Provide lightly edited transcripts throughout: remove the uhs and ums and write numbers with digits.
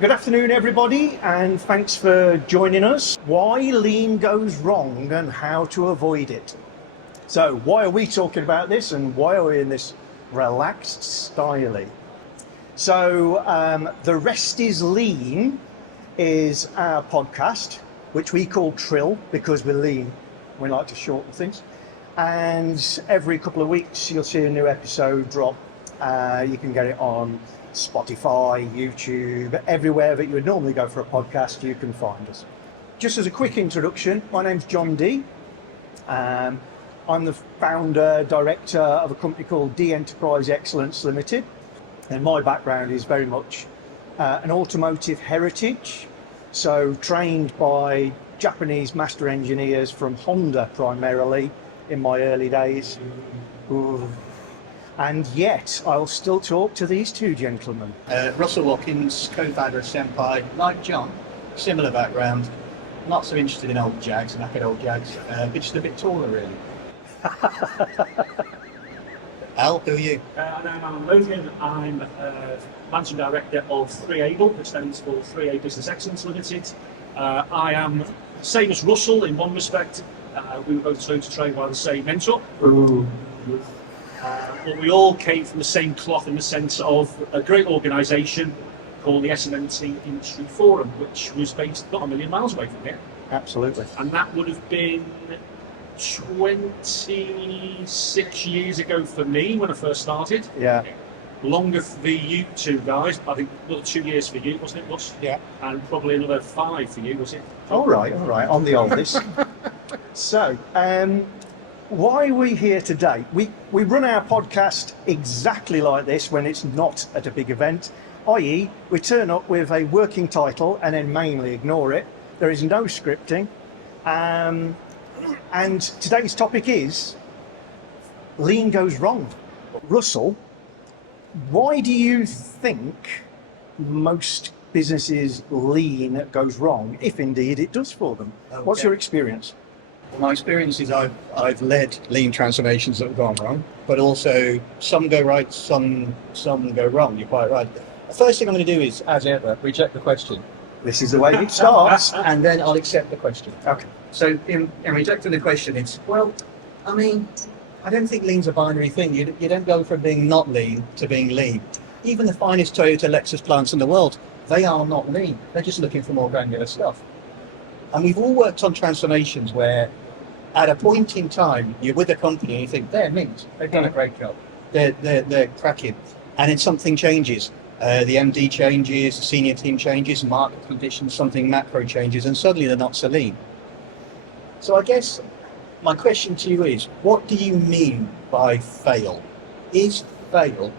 Good afternoon, everybody, and thanks for joining us. Why lean goes wrong and how to avoid it. So, why are we talking about this and why are we in this relaxed style? So, The Rest is Lean is our podcast, which we call Trill because we're lean. We like to shorten things. And every couple of weeks, you'll see a new episode drop. You can get it on Spotify, YouTube, everywhere that you would normally go for a podcast, you can find us. Just as a quick introduction, my name's John D. I'm the founder, director of a company called D Enterprise Excellence Limited. And my background is very much an automotive heritage. So trained by Japanese master engineers from Honda primarily in my early days. Ooh. And yet, I'll still talk to these two gentlemen. Russell Watkins, co-founder of Senpai, like John, similar background, not so interested in old Jags, knackered old Jags, but just a bit taller really. Al, who are you? I'm Alan Logan. I'm Managing Director of 3Able, which stands for 3A Business Excellence Limited. I am same as Russell in one respect. We were both trained to train by the same mentor. But we all came from the same cloth in the sense of a great organisation called the SMMT Industry Forum, which was based not a million miles away from here. Absolutely. And that would have been 26 years ago for me when I first started. Yeah. Longer for you two guys. I think another 2 years for you, wasn't it, Russ? Yeah. And probably another 5 for you, was it? All right. I'm the oldest. So, why are we here today? We run our podcast exactly like this when it's not at a big event, i.e. we turn up with a working title and then mainly ignore it. There is no scripting. And today's topic is lean goes wrong. Russell, why do you think most businesses lean goes wrong, if indeed it does for them? Okay. What's your experience? Well, my experience is I've led lean transformations that have gone wrong, but also some go right, some go wrong. You're quite right. The first thing I'm going to do is, as ever, reject the question. This is the way it starts. And then I'll accept the question. Okay. So in rejecting the question, it's, well, I mean, I don't think lean's a binary thing. You don't go from being not lean to being lean. Even the finest Toyota Lexus plants in the world, they are not lean. They're just looking for more granular stuff. And we've all worked on transformations where at a point in time, you're with a company and you think, they're mint, they've done a great job, they're cracking. And then something changes. The MD changes, the senior team changes, market conditions, something macro changes, and suddenly they're not so lean. So I guess my question to you is, what do you mean by fail? Is fail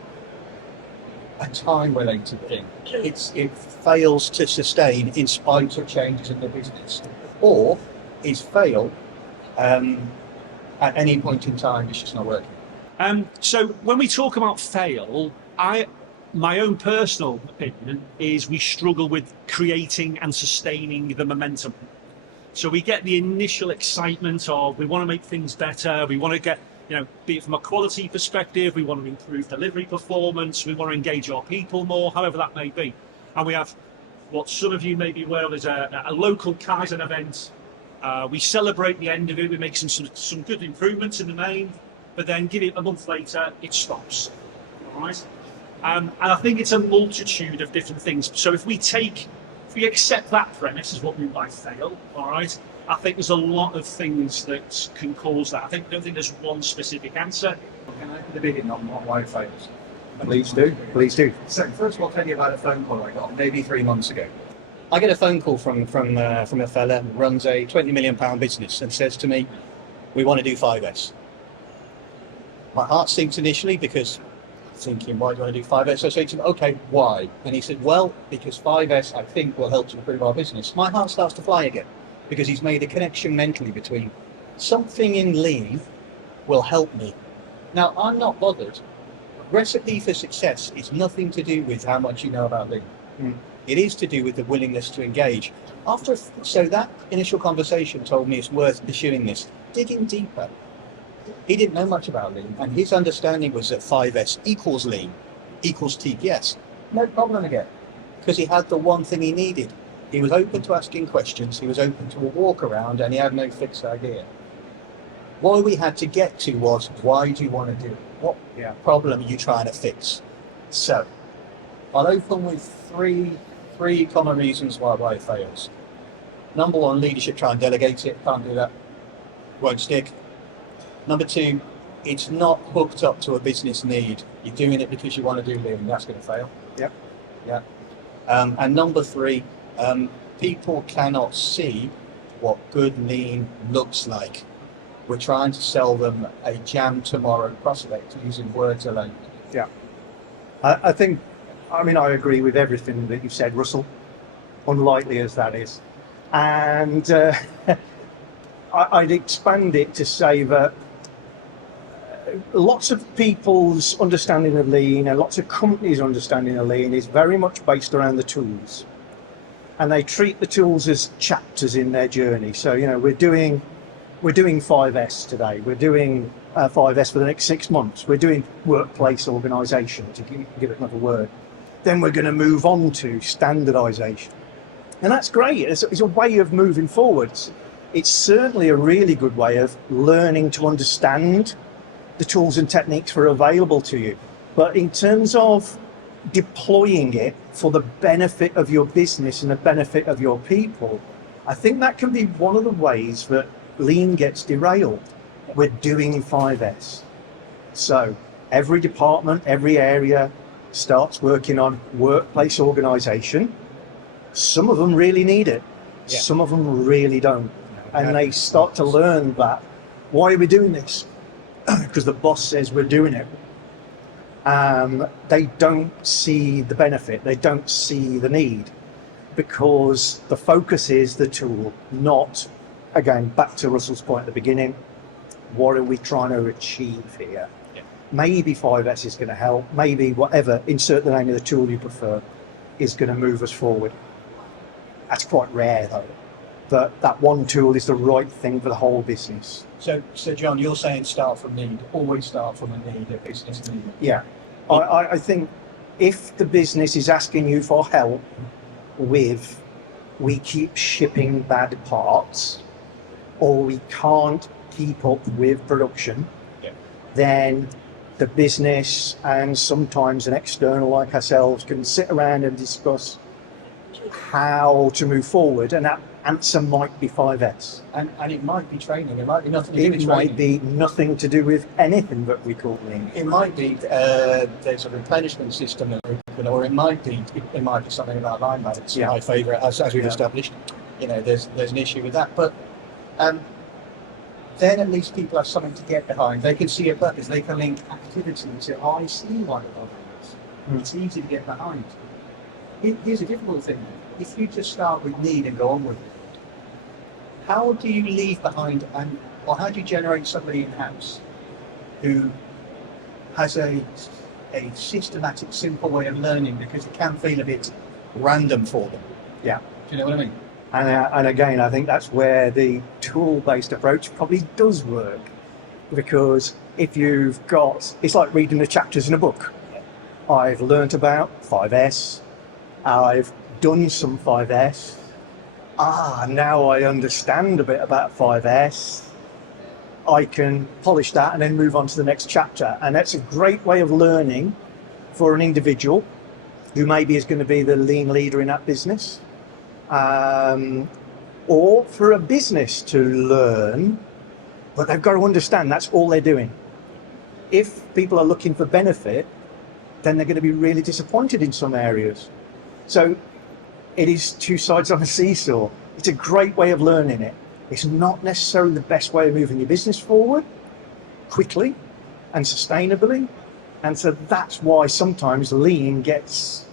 a time-related thing? It fails to sustain in spite of changes in the business, or is fail at any point in time it's just not working? So when we talk about fail, my own personal opinion is we struggle with creating and sustaining the momentum. So we get the initial excitement of we want to make things better, we want to get, be it from a quality perspective, we want to improve delivery performance, we want to engage our people more, however that may be. And we have what some of you may be aware of is a local Kaizen event. We celebrate the end of it, we make some good improvements in the main, but then give it a month later, it stops. All right? And I think it's a multitude of different things. So if we accept that premise as what we might fail, all right, I think there's a lot of things that can cause that. I don't think there's one specific answer. Can I put a bit in on why it fails? Please do. So first of all, I'll tell you about a phone call I got maybe 3 months ago. I get a phone call from a fella who runs a £20 million business and says to me, we want to do 5S. My heart sinks initially because thinking, why do I do 5S? So I say to him, okay, why? And he said, well, because 5S, I think, will help to improve our business. My heart starts to fly again because he's made a connection mentally between something in lean will help me. Now, I'm not bothered. Recipe for success is nothing to do with how much you know about lean. It is to do with the willingness to engage. So that initial conversation told me it's worth pursuing this. Digging deeper. He didn't know much about lean, and his understanding was that 5S equals lean, equals TPS. No problem again. because he had the one thing he needed. He was open to asking questions, he was open to a walk around, and he had no fixed idea. What we had to get to was, why do you want to do it? What problem are you trying to fix? So, I'll open with three common reasons why it fails. Number one, leadership try and delegate it, can't do that, won't stick. Number two, it's not hooked up to a business need. You're doing it because you want to do lean, that's going to fail. Yep. Yeah. And number three, people cannot see what good lean looks like. We're trying to sell them a jam tomorrow prospect using words alone. Yeah. I agree with everything that you've said, Russell, unlikely as that is. And I'd expand it to say that lots of people's understanding of lean and lots of companies' understanding of lean is very much based around the tools. And they treat the tools as chapters in their journey. So, we're doing 5S today. We're doing 5S for the next 6 months. We're doing workplace organisation, to give it another word. Then we're going to move on to standardisation. And that's great. It's a way of moving forwards. It's certainly a really good way of learning to understand the tools and techniques that are available to you. But in terms of deploying it for the benefit of your business and the benefit of your people, I think that can be one of the ways that lean gets derailed. We're doing 5S. So every department, every area starts working on workplace organisation. Some of them really need it. Yeah. Some of them really don't. And they start to learn that, why are we doing this? Because the boss says we're doing it. They don't see the benefit. They don't see the need, because the focus is the tool, not, again, back to Russell's point at the beginning, what are we trying to achieve here? Yeah. Maybe 5S is going to help. Maybe whatever, insert the name of the tool you prefer, is going to move us forward. That's quite rare though. But that one tool is the right thing for the whole business. So John, you're saying start from need, always start from a need, a business need. Yeah. I think if the business is asking you for help with, we keep shipping bad parts, or we can't keep up with production, then the business and sometimes an external like ourselves can sit around and discuss how to move forward, and that answer might be 5S. And it might be training, it might be nothing to do with It training. might be nothing to do with anything that we call lean. It might be there's a replenishment system, or it might be something about line balance. Yeah. My favourite, as we've established. There's an issue with that, but then at least people have something to get behind. They can see a purpose. They can link activity to, I see why the problem is. It's easy to get behind. Here's a difficult thing. If you just start with need and go on with it, how do you leave behind, or how do you generate somebody in-house who has a systematic, simple way of learning, because it can feel a bit random for them? Yeah. Do you know what I mean? And again, I think that's where the tool-based approach probably does work, because if you've got, it's like reading the chapters in a book. I've learnt about 5S, I've done some 5S, now I understand a bit about 5S, I can polish that and then move on to the next chapter. And that's a great way of learning for an individual who maybe is going to be the lean leader in that business. Or for a business to learn, but they've got to understand that's all they're doing. If people are looking for benefit, then they're going to be really disappointed in some areas. So it is two sides on a seesaw. It's a great way of learning it. It's not necessarily the best way of moving your business forward quickly and sustainably. And so that's why sometimes lean gets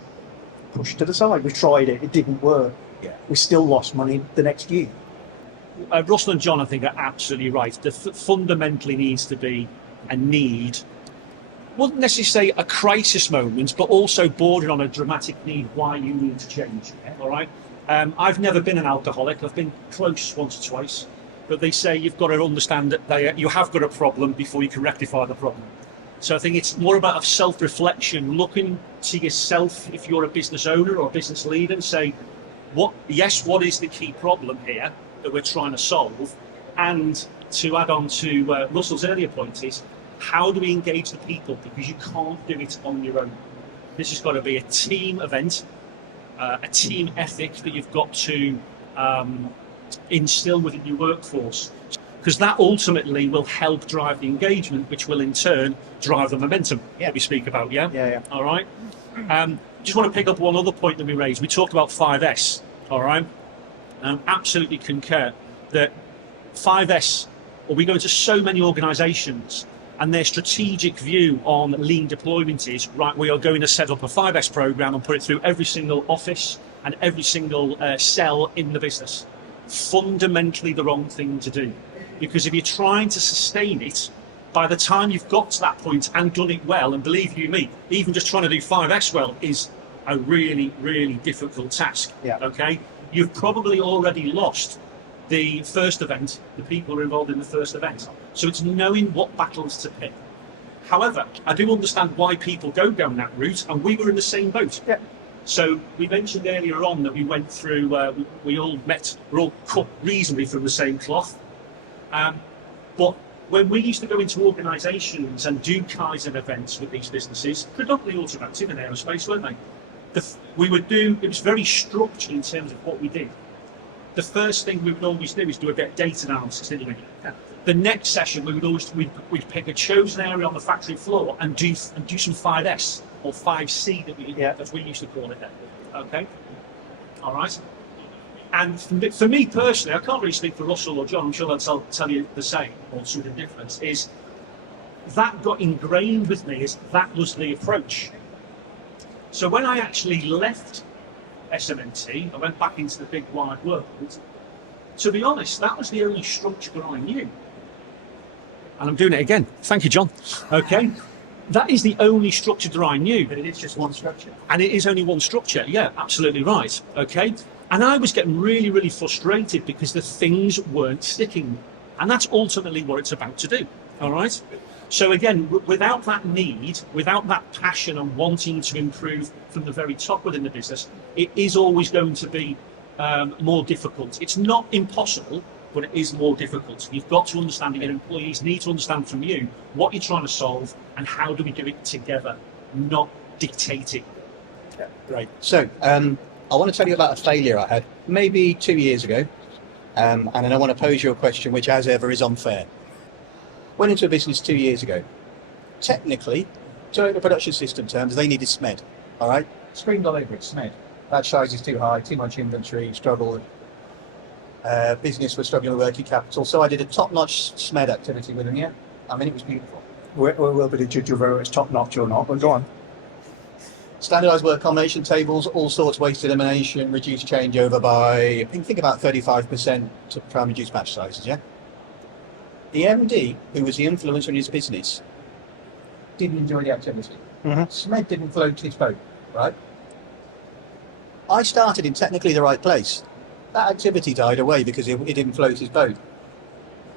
pushed to the side. We tried it, it didn't work. Yeah. We still lost money the next year. Russell and John, I think, are absolutely right. There fundamentally needs to be a need. Wouldn't necessarily say a crisis moment, but also bordering on a dramatic need why you need to change. All right. I've never been an alcoholic. I've been close once or twice, but they say you've got to understand that you have got a problem before you can rectify the problem. So I think it's more about a self-reflection, looking to yourself if you're a business owner or a business leader and say, what is the key problem here that we're trying to solve? And to add on to Russell's earlier point is, how do we engage the people? Because you can't do it on your own. This has got to be a team event, a team ethic that you've got to instill within your workforce, because that ultimately will help drive the engagement, which will in turn drive the momentum that we speak about. Yeah. All right. Just want to pick up one other point that we raised. We talked about 5S. All right. Absolutely concur that 5S, or we go into so many organisations, and their strategic view on lean deployment is, right, we are going to set up a 5S program and put it through every single office and every single cell in the business. Fundamentally the wrong thing to do. Because if you're trying to sustain it, by the time you've got to that point and done it well, and believe you me, even just trying to do 5S well is a really, really difficult task. Yeah. Okay? You've probably already lost the first event, the people who are involved in the first event. So it's knowing what battles to pick. However, I do understand why people go down that route, and we were in the same boat. Yeah. So we mentioned earlier on that we went through, we're all cut reasonably from the same cloth. But when we used to go into organisations and do Kaizen events with these businesses, predominantly automotive and aerospace, weren't they? It was very structured in terms of what we did. The first thing we would always do is do a bit of data analysis, didn't we? Yeah. The next session we'd pick a chosen area on the factory floor and do some 5S or 5C as we used to call it then. Okay, all right. And for me personally, I can't really speak for Russell or John. I'm sure they'll tell you the same or something different. Is that got ingrained with me? Is that was the approach? So when I actually left SMNT, I went back into the big wide world. To be honest, that was the only structure that I knew. And I'm doing it again. Thank you, John. Okay. That is the only structure that I knew. But it is just one structure. And it is only one structure. Yeah, absolutely right. Okay. And I was getting really, really frustrated because the things weren't sticking. And that's ultimately what it's about to do. All right. So again, without that need, without that passion and wanting to improve from the very top within the business, it is always going to be more difficult. It's not impossible, but it is more difficult. You've got to understand it. Your employees need to understand from you what you're trying to solve and how do we do it together, not dictating. Yeah, great. So I want to tell you about a failure I had maybe 2 years ago, and then I want to pose you a question which, as ever, is unfair. Went into a business 2 years ago. Technically, Toyota production system terms, they needed SMED. All right, screamed all over it. SMED. Batch size is too high, too much inventory, struggled. Business was struggling with working capital, so I did a top-notch SMED activity with them. Yeah, I mean, it was beautiful. We'll be the judge of whether it's top-notch or not, but go on. Standardized work combination tables, all sorts, waste elimination, reduced changeover by, I think about 35% to try and reduce batch sizes, yeah? The MD, who was the influencer in his business, didn't enjoy the activity. SMED didn't float his boat, right? I started in technically the right place. That activity died away because it didn't float his boat.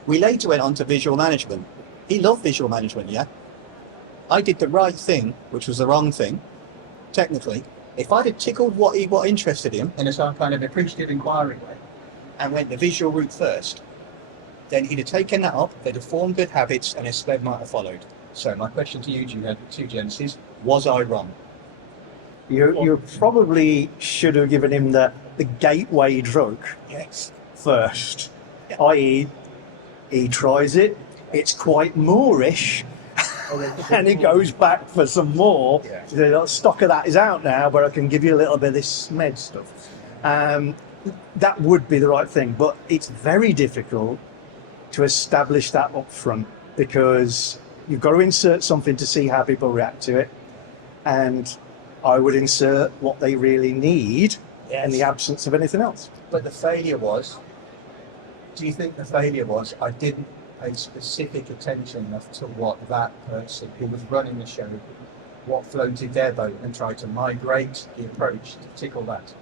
We later went on to visual management. He loved visual management, yeah? I did the right thing, which was the wrong thing, technically. If I'd have tickled what interested him in a some kind of appreciative inquiry way and went the visual route first, then he'd have taken that up, they'd have formed good habits, and his SMED might have followed. So my question to you, Jens, is, was I wrong? You probably should have given him the gateway drug first, i.e. he tries it, it's quite moreish, and he goes back for some more. The stock of that is out now, but I can give you a little bit of this SMED stuff. That would be the right thing, but it's very difficult to establish that up front because you've got to insert something to see how people react to it, and I would insert what they really need in the absence of anything else. But the failure was, do you think the failure was I didn't pay specific attention enough to what that person who was running the show, what floated their boat, and tried to migrate the approach to tickle that?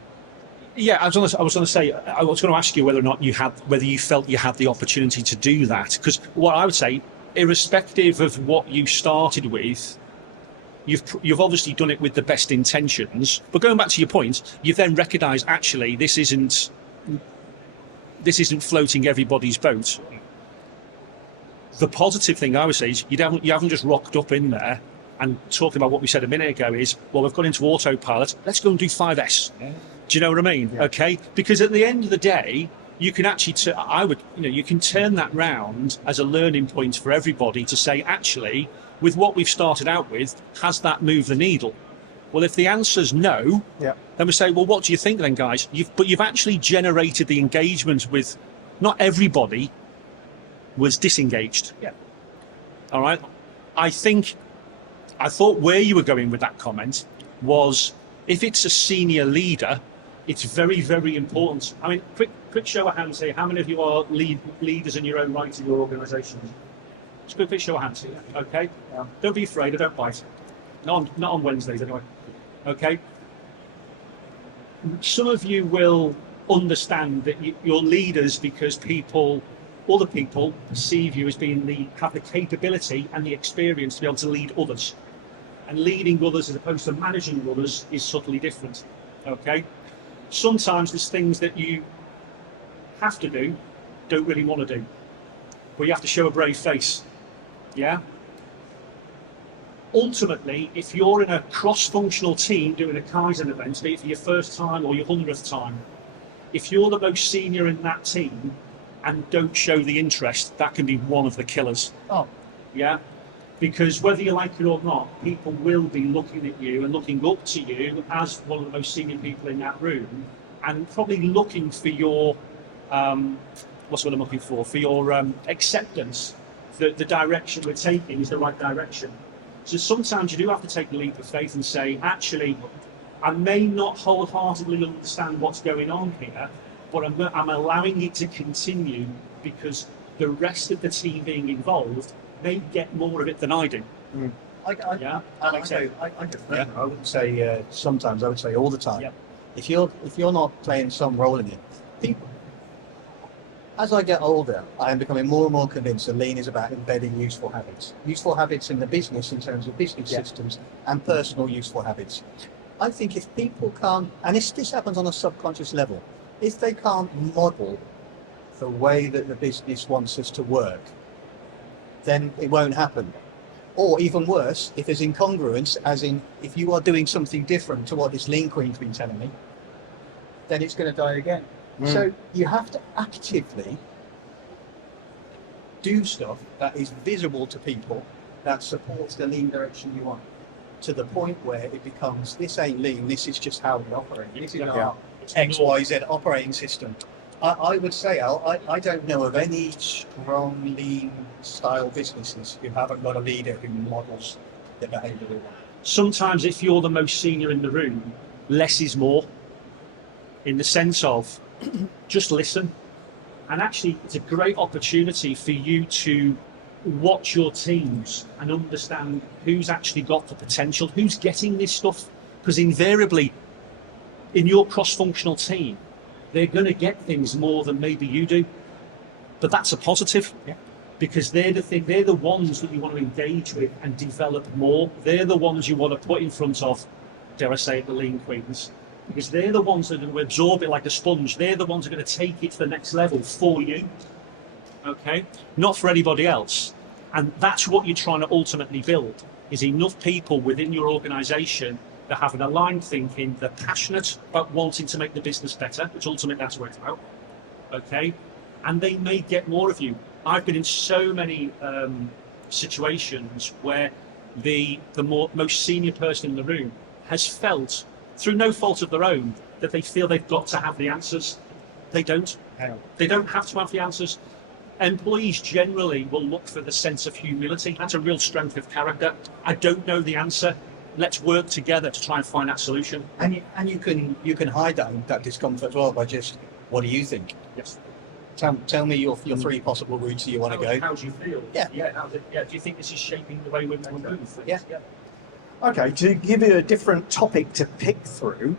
Yeah, I was going to ask you whether or not you felt you had the opportunity to do that, because what I would say, irrespective of what you started with, you've obviously done it with the best intentions. But going back to your point, you've then recognised actually this isn't floating everybody's boat. The positive thing I would say is you haven't just rocked up in there and talking about what we said a minute ago is, well, we've gone into autopilot, let's go and do 5S. Yeah. Do you know what I mean? Yeah. Okay, because at the end of the day, you can actually, you can turn that round as a learning point for everybody to say, actually, with what we've started out with, has that moved the needle? Well, if the answer's no, then we say, well, what do you think then, guys? You've actually generated the engagement with, not everybody was disengaged. Yeah. All right. I thought where you were going with that comment was, if it's a senior leader, it's very, very important. I mean, quick show of hands here. How many of you are leaders in your own right in your organisations? Just a quick show of hands here. Okay. Yeah. Don't be afraid. I don't bite. Not on Wednesdays anyway. Okay. Some of you will understand that you're leaders because other people perceive you as have the capability and the experience to be able to lead others. And leading others as opposed to managing others is subtly different. Okay. Sometimes there's things that you have to do, don't really want to do, but you have to show a brave face. Yeah. Ultimately, if you're in a cross-functional team doing a Kaizen event, be it for your first time or your 100th time, if you're the most senior in that team and don't show the interest, that can be one of the killers. Oh. Yeah. Because whether you like it or not, people will be looking at you and looking up to you as one of the most senior people in that room, and probably looking for your, what's what I'm looking for your acceptance that the direction we're taking is the right direction. So sometimes you do have to take the leap of faith and say, actually, I may not wholeheartedly understand what's going on here, but I'm allowing it to continue because the rest of the team being involved may get more of it than I do. Mm. I wouldn't say sometimes. I would say all the time. Yeah. If you're not playing some role in it, people. As I get older, I am becoming more and more convinced that lean is about embedding useful habits in the business in terms of business systems and personal useful habits. I think if people can't, and this happens on a subconscious level, if they can't model the way that the business wants us to work, then it won't happen. Or even worse, if there's incongruence, as in if you are doing something different to what this lean queen's been telling me, then it's going to die again. So you have to actively do stuff that is visible to people that supports the lean direction you want, to the point where it becomes, this ain't lean, this is just how we operate. This is our XYZ operating system. I would say, Al, I don't know of any strong lean style businesses who haven't got a leader who models the behaviour they want. Sometimes if you're the most senior in the room, less is more, in the sense of just listen. And actually, it's a great opportunity for you to watch your teams and understand who's actually got the potential, who's getting this stuff. Because invariably, in your cross-functional team, they're going to get things more than maybe you do. But that's a positive, because they're the ones that you want to engage with and develop more. They're the ones you want to put in front of, dare I say it, the lean queens. Because they're the ones that are going to absorb it like a sponge. They're the ones that are going to take it to the next level for you, okay? Not for anybody else. And that's what you're trying to ultimately build, is enough people within your organisation that have an aligned thinking, they're passionate about wanting to make the business better, which ultimately that's what it's about, okay? And they may get more of you. I've been in so many situations where the most senior person in the room has felt, through no fault of their own, that they feel they've got to have the answers. They don't. They don't have to have the answers. Employees generally will look for the sense of humility. That's a real strength of character. I don't know the answer. Let's work together to try and find that solution. And you can hide that discomfort as well by just, what do you think? Yes. Tell me your three possible routes that you want to go. How do you feel? Yeah. Do you think this is shaping the way we move? Yeah. Okay, to give you a different topic to pick through,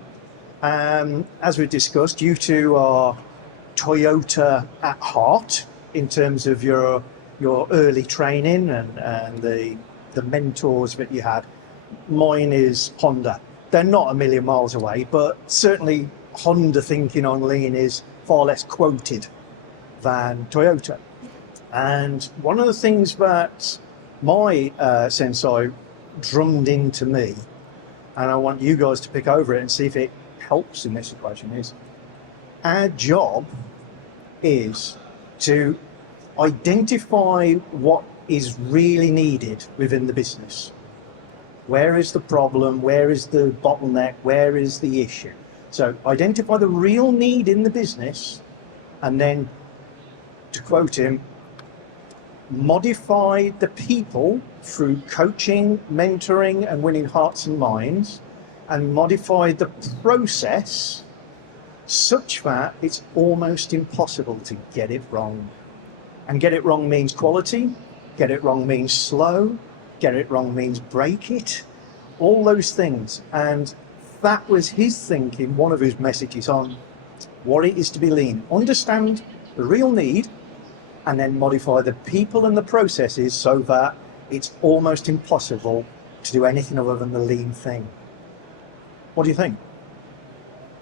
as we discussed, you two are Toyota at heart in terms of your your early training and the mentors that you had. Mine is Honda. They're not a million miles away, but certainly Honda thinking on lean is far less quoted than Toyota. And one of the things that my sensei drummed into me, and I want you guys to pick over it and see if it helps in this equation, is our job is to identify what is really needed within the business. Where is the problem? Where is the bottleneck? Where is the issue? So identify the real need in the business, and then, to quote him, modify the people through coaching, mentoring, and winning hearts and minds, and modify the process such that it's almost impossible to get it wrong. And get it wrong means quality, get it wrong means slow, get it wrong means break it, all those things. And that was his thinking, one of his messages on what it is to be lean. Understand the real need, and then modify the people and the processes so that it's almost impossible to do anything other than the lean thing. What do you think?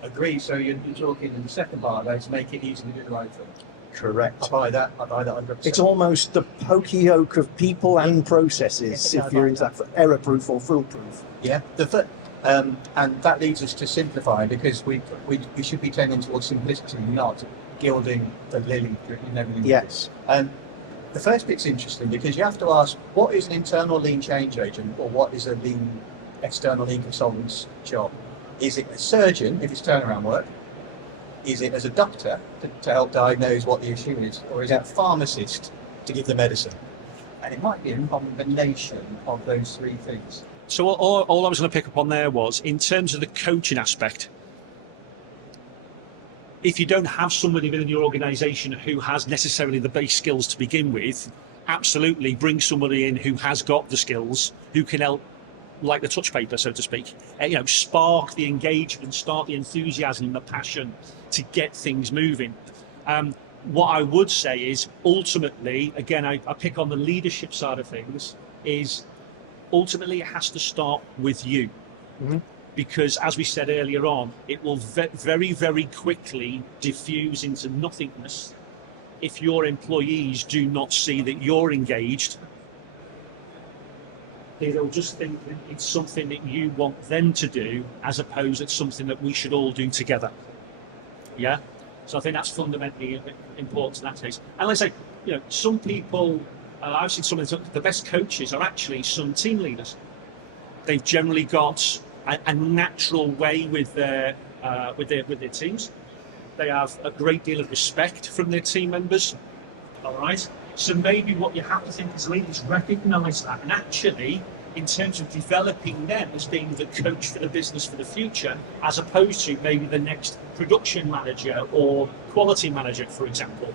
Agree. So you're talking in the second part there to make it easy to do the right thing. Correct. I buy that 100%. It's almost the pokey yoke of people and processes, if you're into that, for error-proof or foolproof. Yeah. And that leads us to simplify, because we should be tending towards simplicity, not gilding the lily in everything. Yes. The first bit's interesting because you have to ask, what is an internal lean change agent, or what is a lean external lean consultant's job? Is it a surgeon if it's turnaround work? Is it as a doctor to help diagnose what the issue is? Or is it a pharmacist to give the medicine? And it might be a combination of those three things. So all I was going to pick up on there was, in terms of the coaching aspect, if you don't have somebody within your organisation who has necessarily the base skills to begin with, absolutely bring somebody in who has got the skills, who can help, like the touch paper, so to speak, spark the engagement, start the enthusiasm, the passion to get things moving. What I would say is, ultimately, again, I pick on the leadership side of things, is ultimately it has to start with you. Mm-hmm. Because, as we said earlier on, it will very, very quickly diffuse into nothingness if your employees do not see that you're engaged. They'll just think that it's something that you want them to do, as opposed to it's something that we should all do together. Yeah? So I think that's fundamentally important in that case. And let's say, some people, I've seen some of the best coaches are actually some team leaders. They've generally got a natural way with their teams. They have a great deal of respect from their team members. All right. So maybe what you have to think as leaders, recognise that, and actually, in terms of developing them as being the coach for the business for the future, as opposed to maybe the next production manager or quality manager, for example.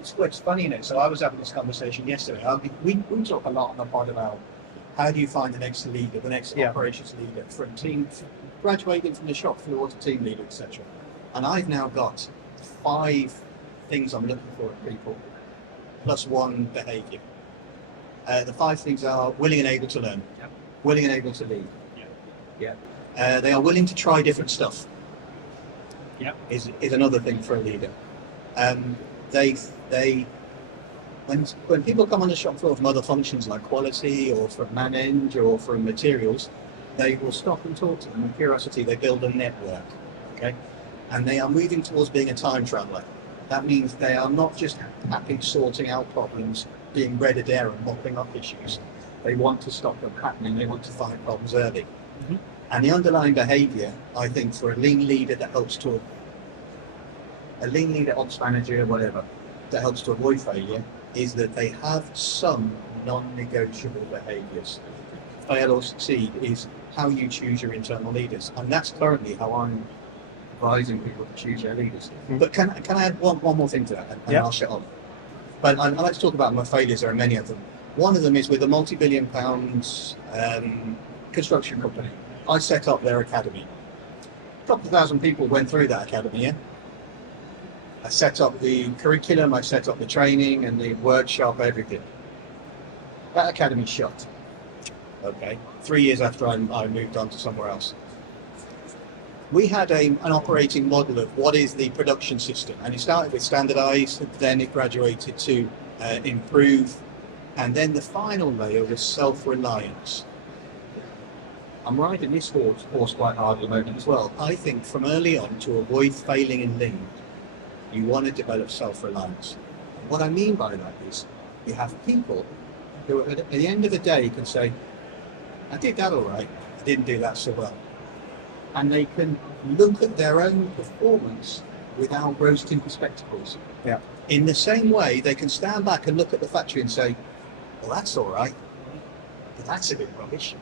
It's funny, So I was having this conversation yesterday. We talk a lot on the pod about how do you find the next leader, the next operations leader, from team, graduating from the shop floor to team leader, etc. And I've now got 5 things I'm looking for in people, plus 1 behaviour. The 5 things are willing and able to learn, willing and able to lead. They are willing to try different stuff. Is another thing for a leader. When people come on the shop floor from other functions like quality or from manage or from materials, they will stop and talk to them. In curiosity, they build a network. Okay, and they are moving towards being a time traveller. That means they are not just happy sorting out problems, being red Adair and mopping up issues. They want to stop them happening. They want to find problems early. Mm-hmm. And the underlying behaviour, I think, for a lean leader that helps to, a lean leader, ops manager, whatever, that helps to avoid failure, is that they have some non-negotiable behaviours. Fail or succeed is how you choose your internal leaders, and that's currently how I'm advising people to choose their leaders. Mm-hmm. But can I add one more thing to that, and I'll shut up. But I'd like to talk about my failures. There are many of them. One of them is with a multi-billion pounds construction company. I set up their academy. A couple of thousand people went through that academy, yeah? I set up the curriculum, I set up the training and the workshop, everything. That academy shut. Okay. 3 years after I moved on to somewhere else. We had an operating model of what is the production system, and it started with standardise, then it graduated to improve, and then the final layer was self-reliance. I'm riding this horse quite hard at the moment as well. I think from early on, to avoid failing in lean, you want to develop self-reliance. What I mean by that is you have people who at the end of the day can say, I did that all right, I didn't do that so well. And they can look at their own performance without rose-tinted spectacles. Yeah. In the same way, they can stand back and look at the factory and say, well, that's all right, but that's a bit rubbish.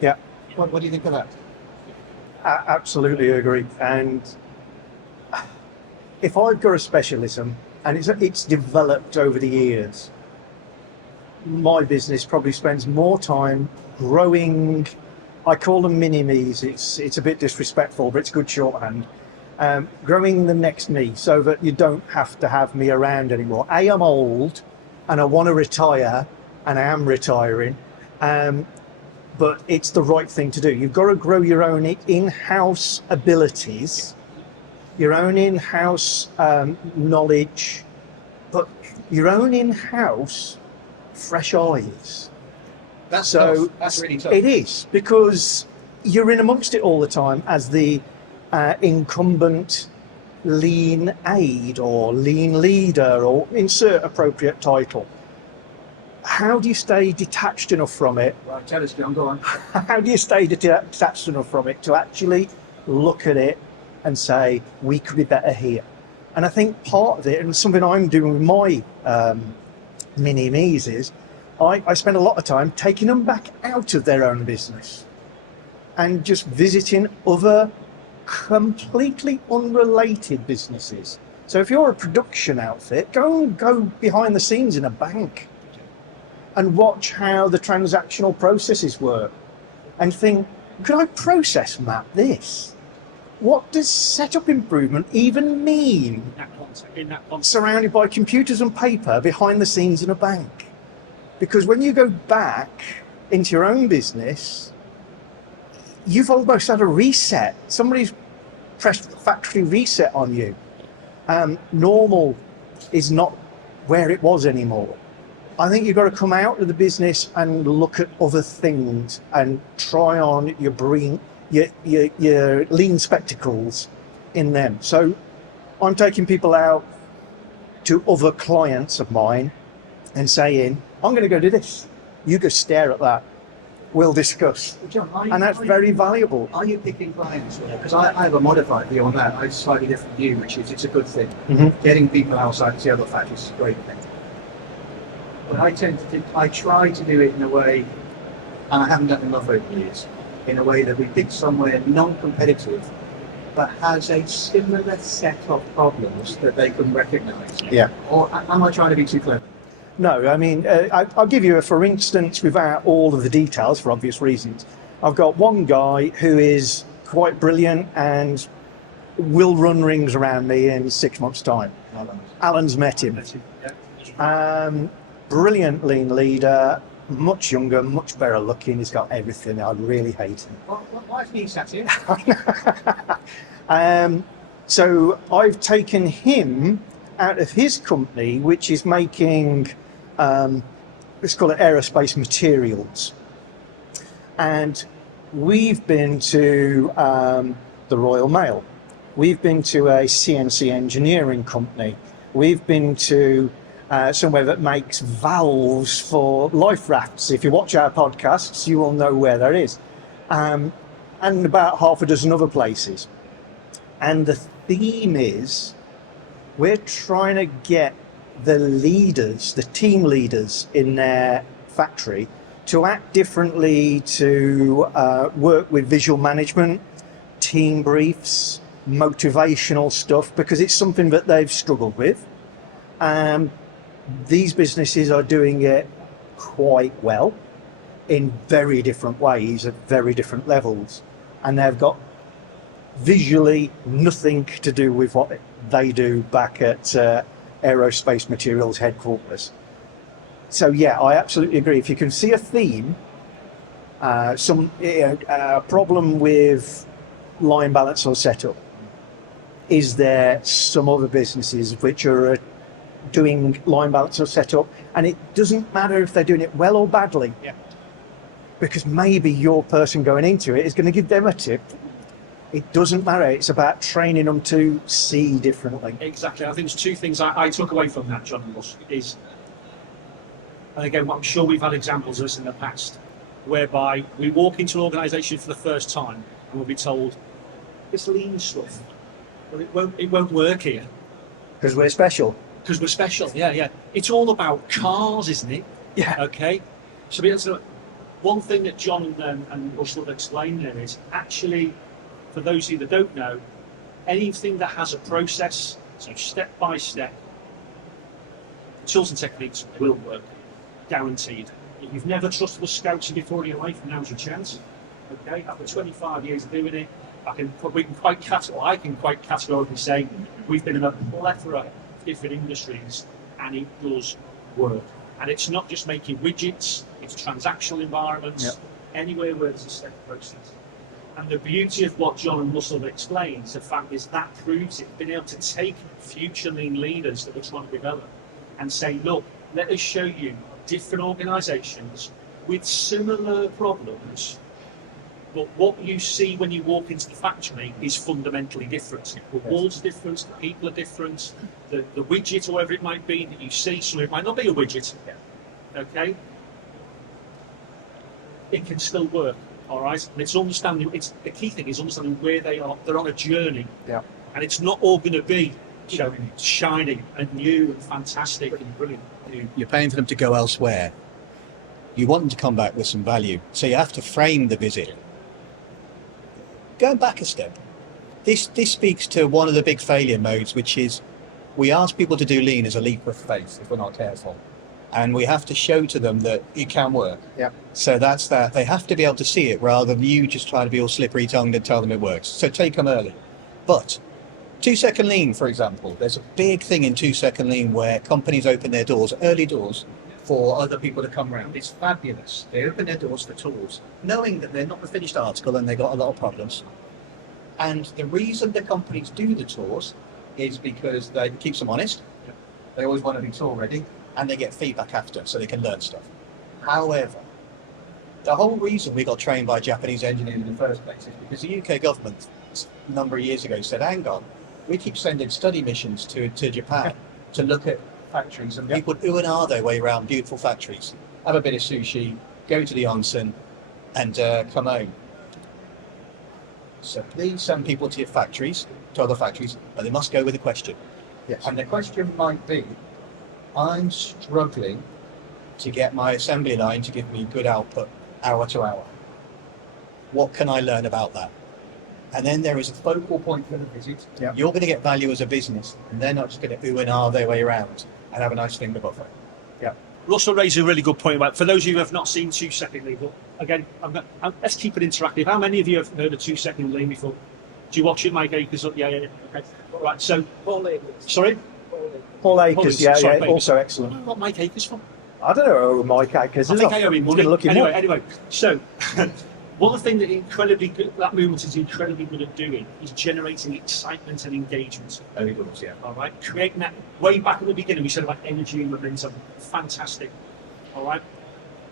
Yeah. What do you think of that? I absolutely agree. And if I've got a specialism and it's developed over the years, my business probably spends more time growing. I call them mini-me's. It's a bit disrespectful, but it's good shorthand. Growing the next me so that you don't have to have me around anymore. I'm old and I want to retire, and I am retiring. But it's the right thing to do. You've got to grow your own in-house abilities, your own in-house knowledge, but your own in-house fresh eyes. That's tough. That's really tough. It is, because you're in amongst it all the time as the incumbent lean aide or lean leader, or insert appropriate title. How do you stay detached enough from it? Well, tell us, John, go on. How do you stay detached enough from it to actually look at it and say, we could be better here? And I think part of it, and something I'm doing with my mini-me's, is I spend a lot of time taking them back out of their own business and just visiting other completely unrelated businesses. So if you're a production outfit, go behind the scenes in a bank and watch how the transactional processes work and think, could I process map this? What does setup improvement even mean? In that context. Surrounded by computers and paper behind the scenes in a bank. Because when you go back into your own business, you've almost had a reset. Somebody's pressed factory reset on you. Normal is not where it was anymore. I think you've got to come out of the business and look at other things and try on your lean spectacles in them. So I'm taking people out to other clients of mine and saying, I'm going to go do this. You go stare at that. We'll discuss. John, and that's very valuable. Are you picking clients? Because I have a modified view on that. I have a slightly different view, which is it's a good thing. Mm-hmm. Getting people outside to see other factories is a great thing. But I try to do it in a way, and I haven't done enough over the years, in a way that we pick somewhere non-competitive, but has a similar set of problems that they can recognise. Yeah. Or am I trying to be too clever? No, I mean, I'll give you for instance, without all of the details for obvious reasons. I've got one guy who is quite brilliant and will run rings around me in 6 months' time. Alan's met him. Brilliant lean leader, much younger, much better looking. He's got everything. I really hate him. Why isn't he sat here? So I've taken him out of his company, which is making, let's call it aerospace materials. And we've been to the Royal Mail. We've been to a CNC engineering company. We've been to somewhere that makes valves for life rafts. If you watch our podcasts, you will know where that is. And about half a dozen other places. And the theme is, we're trying to get the leaders, the team leaders in their factory to act differently, to work with visual management, team briefs, motivational stuff, because it's something that they've struggled with. These businesses are doing it quite well in very different ways at very different levels. And they've got visually nothing to do with what they do back at Aerospace Materials headquarters. So yeah, I absolutely agree. If you can see a theme, a problem with line balance or setup, is there some other businesses which are doing line balance or setup, and it doesn't matter if they're doing it well or badly, because maybe your person going into it is going to give them a tip. It doesn't matter. It's about training them to see differently. Exactly. I think there's two things I took away from that, John, is, and again, I'm sure we've had examples of this in the past, whereby we walk into an organisation for the first time and we'll be told, this lean stuff, well, it won't work here. Because we're special. Because we're special, yeah. It's all about cars, isn't it? Yeah. Okay. So one thing that John and Russell have explained there is actually, for those of you that don't know, anything that has a process, so step by step, tools and techniques will work, guaranteed. If you've never trusted the scouts before in your life, now's your chance. Okay, after 25 years of doing it, I can quite categorically say we've been in a plethora of different industries, and it does work. And it's not just making widgets; it's transactional environments, anywhere where there's a step process. And the beauty of what John and Russell have explained, the fact is that proves it, being able to take future lean leaders that we're trying to develop and say, look, let us show you different organisations with similar problems, but what you see when you walk into the factory is fundamentally different. The walls are different, the people are different, the widget or whatever it might be that you see, so it might not be a widget, okay? It can still work. All right, and it's understanding. It's the key thing is understanding where they are. They're on a journey, and it's not all going to be, shiny and new and fantastic and brilliant. You're paying for them to go elsewhere. You want them to come back with some value, so you have to frame the visit. Going back a step, this speaks to one of the big failure modes, which is we ask people to do lean as a leap of faith if we're not careful. And we have to show to them that it can work. So that's that. They have to be able to see it rather than you just try to be all slippery tongued and tell them it works. So take them early. But 2-second lean, for example, there's a big thing in 2-second lean where companies open their doors, early doors, for other people to come around. It's fabulous. They open their doors for tools, knowing that they're not the finished article and they've got a lot of problems. And the reason the companies do the tours is because they keeps them honest. They always want to be tool ready. And they get feedback after, so they can learn stuff. However, the whole reason we got trained by Japanese engineers in the first place is because the UK government a number of years ago said, hang on, we keep sending study missions to Japan to look at factories, and people ooh and ah their way around beautiful factories, have a bit of sushi, go to the onsen, and come home. So please send people to your factories, to other factories, but they must go with a question. And the question might be, I'm struggling to get my assembly line to give me good output hour to hour. What can I learn about that? And then there is a focal point for the visit. You're going to get value as a business, and they're not just going to ooh and ah their way around and have a nice finger buffer. Russell raised a really good point about, for those of you who have not seen 2-second lean, but again, let's keep it interactive. How many of you have heard of 2-second lean before? Do you watch it, Mike Akers? Yeah. Okay. Right. So, sorry. Paul Akers, also excellent. What Mike Akers from? I don't know who Mike Akers is. I think I owe him money. Anyway, anyway, so one of the things that movement is incredibly good at doing is generating excitement and engagement. Early doors, All right, creating that. Way back at the beginning, we said about energy and momentum. Fantastic. All right,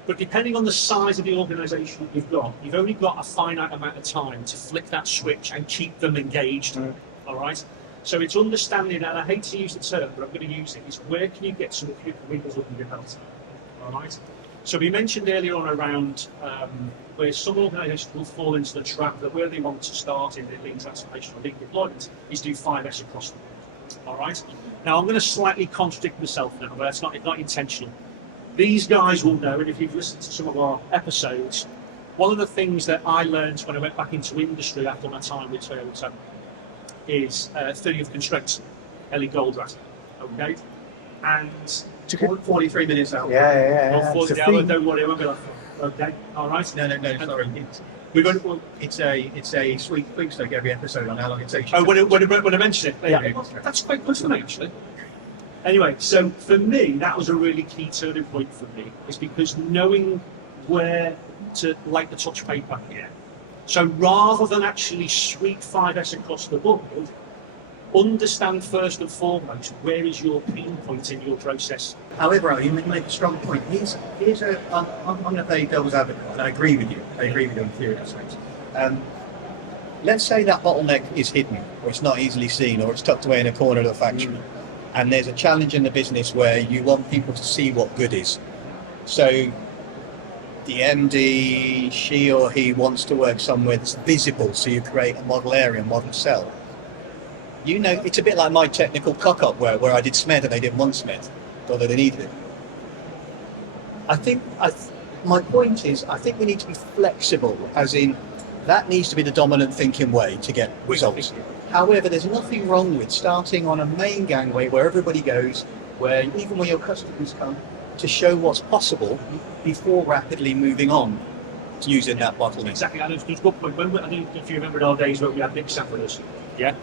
but depending on the size of the organisation that you've only got a finite amount of time to flick that switch and keep them engaged. All right. So it's understanding, and I hate to use the term, but I'm going to use it, is where can you get some of your wiggles up in your belt? All right? So we mentioned earlier on around where some organisations will fall into the trap that where they want to start in their lean transformation or lean deployment is do 5S across the board. All right? Now I'm going to slightly contradict myself now, but it's not intentional. These guys will know, and if you've listened to some of our episodes, one of the things that I learned when I went back into industry after my time with Toyota is theory of constraints, Ellie Goldratt, okay? And 43 minutes out. Yeah. 40 hours, don't worry, I won't be like, okay, all right? No, sorry. It's a sweet sweepstake every episode on how long it takes you. Oh, when I mention it, there you go. That's quite good for me, actually. Anyway, so for me, that was a really key turning point for me, is because knowing where to like the touch paper. Yeah. So rather than actually sweep 5S across the board, understand first and foremost where is your pain point in your process. However, you make a strong point. I'm going to play devil's advocate, and I agree with you. I agree with you on theory aspects. Let's say that bottleneck is hidden, or it's not easily seen, or it's tucked away in a corner of the factory, and there's a challenge in the business where you want people to see what good is. So the MD, she or he wants to work somewhere that's visible, so you create a model area, model cell. You know, it's a bit like my technical cock-up where I did SMED and they didn't want SMED, although they needed it. My point is, I think we need to be flexible, as in, that needs to be the dominant thinking way to get results. However, there's nothing wrong with starting on a main gangway where everybody goes, where even when your customers come, to show what's possible before rapidly moving on to using that bottleneck. Exactly, and there's a good point. I don't know if you remember in our days when we had Nick Sam with us, yeah?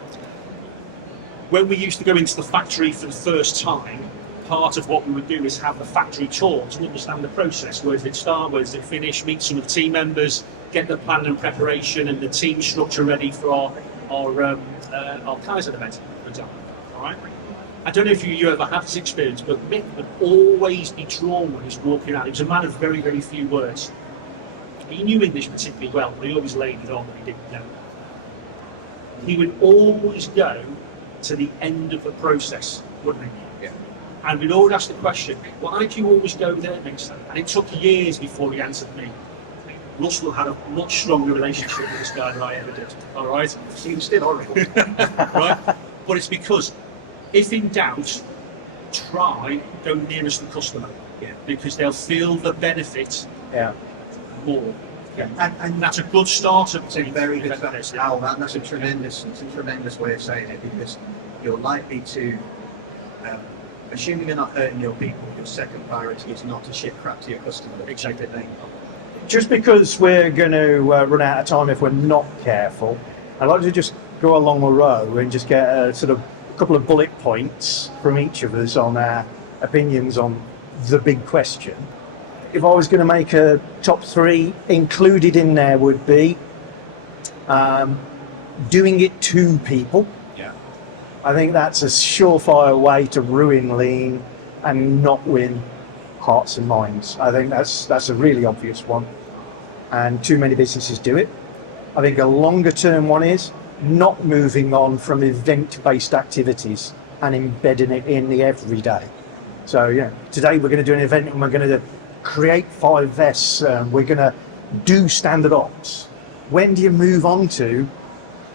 When we used to go into the factory for the first time, part of what we would do is have the factory tour to understand the process. Where does it start? Where does it finish? Meet some of the team members, get the plan and preparation and the team structure ready for our Kaizen event, for example. All right. I don't know if you ever had this experience, but Mick would always be drawn when he's walking out. He was a man of very, very few words. He knew English particularly well, but he always laid it on when he didn't know. He would always go to the end of the process, wouldn't he? Yeah. And we'd always ask the question, why do you always go there, Mick? And it took years before he answered me. Russell had a much stronger relationship with this guy than I ever did. All right? Seems still horrible. Right? But it's because, if in doubt, go nearest the customer. Yeah. Because they'll feel the benefit more. Yeah. And that's a good starter. It's a very good Al, that's a tremendous way of saying it, because you're likely to, assuming you're not hurting your people, your second priority is not to ship crap to your customer. Exactly. Just because we're going to run out of time if we're not careful, I'd like to just go along a row and just get a sort of couple of bullet points from each of us on our opinions on the big question. If I was going to make a top three, included in there would be doing it to people. Yeah. I think that's a surefire way to ruin lean and not win hearts and minds. I think that's a really obvious one, and too many businesses do it. I think a longer term one is not moving on from event-based activities and embedding it in the everyday. So today we're going to do an event and we're going to create 5S, we're going to do standard ops. When do you move on to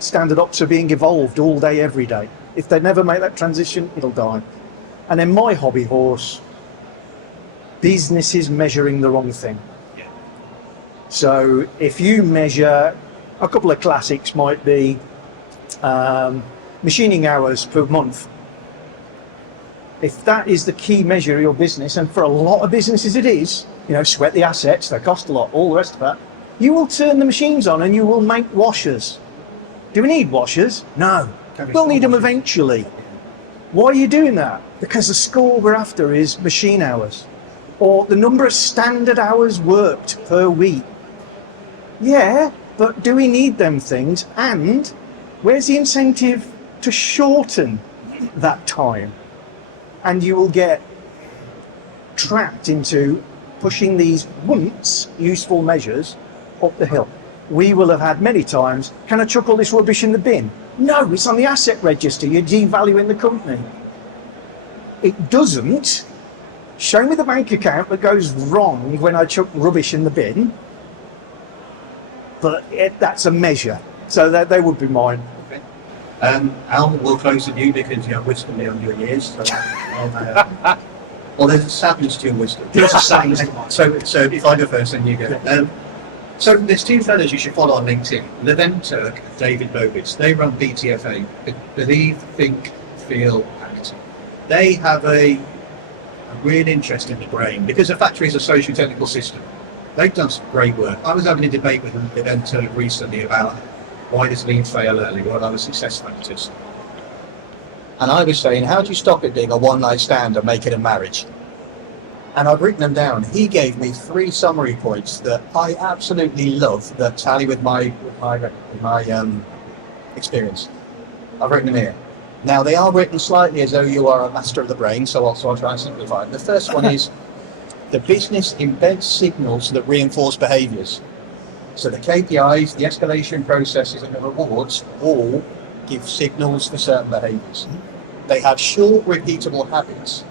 standard ops are being evolved all day, every day? If they never make that transition, it'll die. And then my hobby horse, businesses measuring the wrong thing. Yeah. So if you measure, a couple of classics might be machining hours per month. If that is the key measure of your business, and for a lot of businesses it is, sweat the assets, they cost a lot, all the rest of that, you will turn the machines on and you will make washers. Do we need washers? No. We'll need them eventually. Why are you doing that? Because the score we're after is machine hours, or the number of standard hours worked per week. Yeah, but do we need them things? And where's the incentive to shorten that time? And you will get trapped into pushing these once useful measures up the hill. We will have had many times, can I chuck all this rubbish in the bin? No, it's on the asset register, you're devaluing the company. It doesn't. Show me the bank account that goes wrong when I chuck rubbish in the bin. But that's a measure. So they would be mine. Okay. Al, we'll close with you because you have wisdom beyond your years. So well, there's a sadness to your wisdom. There's a sadness. So if I go first, then you go. So there's two fellas you should follow on LinkedIn. Levent Turk and David Bowitz. They run BTFA, Believe, Think, Feel, Act. They have a real interest in the brain because the factory is a socio-technical system. They've done some great work. I was having a debate with Levent Turk recently about why does lean fail early, what are the success factors. And I was saying, how do you stop it being a one-night stand and make it a marriage? And I've written them down. He gave me 3 summary points that I absolutely love that tally with my experience. I've written them here. Now, they are written slightly as though you are a master of the brain, so I'll try and simplify it. The first one is, the business embeds signals that reinforce behaviours. So the KPIs, the escalation processes and the rewards all give signals for certain behaviours. They have short, repeatable habits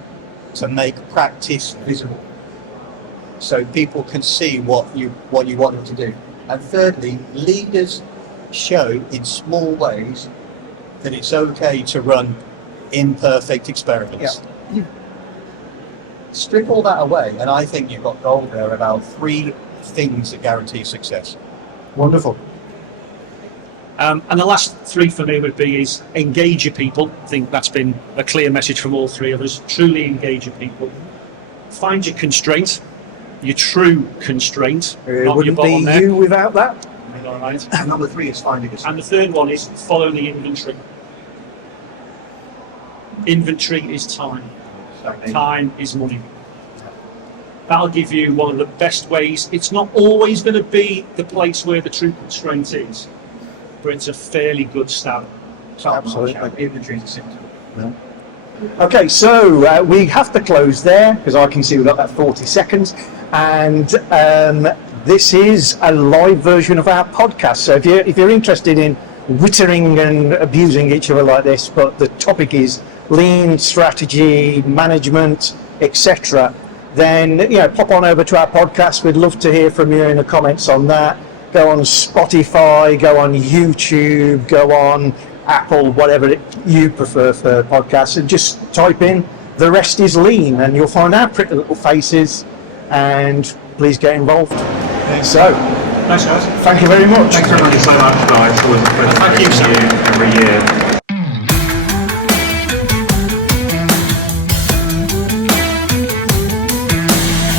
to make practice visible, so people can see what you want them to do. And thirdly, leaders show in small ways that it's okay to run imperfect experiments. Yeah. Strip all that away, and I think you've got gold there about 3 things that guarantee success. Wonderful. And the last 3 for me would be is engage your people. I think that's been a clear message from all 3 of us. Truly engage your people. Find your constraint, your true constraint, not your Wouldn't be bottleneck. you without that. All right. And number 3 is finding us. And the third one is follow the inventory. Inventory is time. Time is money. That'll give you one of the best ways. It's not always going to be the place where the true constraint is, but it's a fairly good stab. Absolutely. Inventory is a symptom. Okay, so we have to close there because I can see we've got that 40 seconds, and this is a live version of our podcast. So if you're interested in wittering and abusing each other like this, but the topic is lean strategy, management, etc., then pop on over to our podcast. We'd love to hear from you in the comments on that. Go on Spotify, go on YouTube, go on Apple, whatever you prefer for podcasts, and just type in "The Rest is Lean" and you'll find our pretty little faces, and please get involved. So, Thanks, guys. thank you very much. Thanks very much so much, guys. It's always a pleasure Thank you, to see you every year.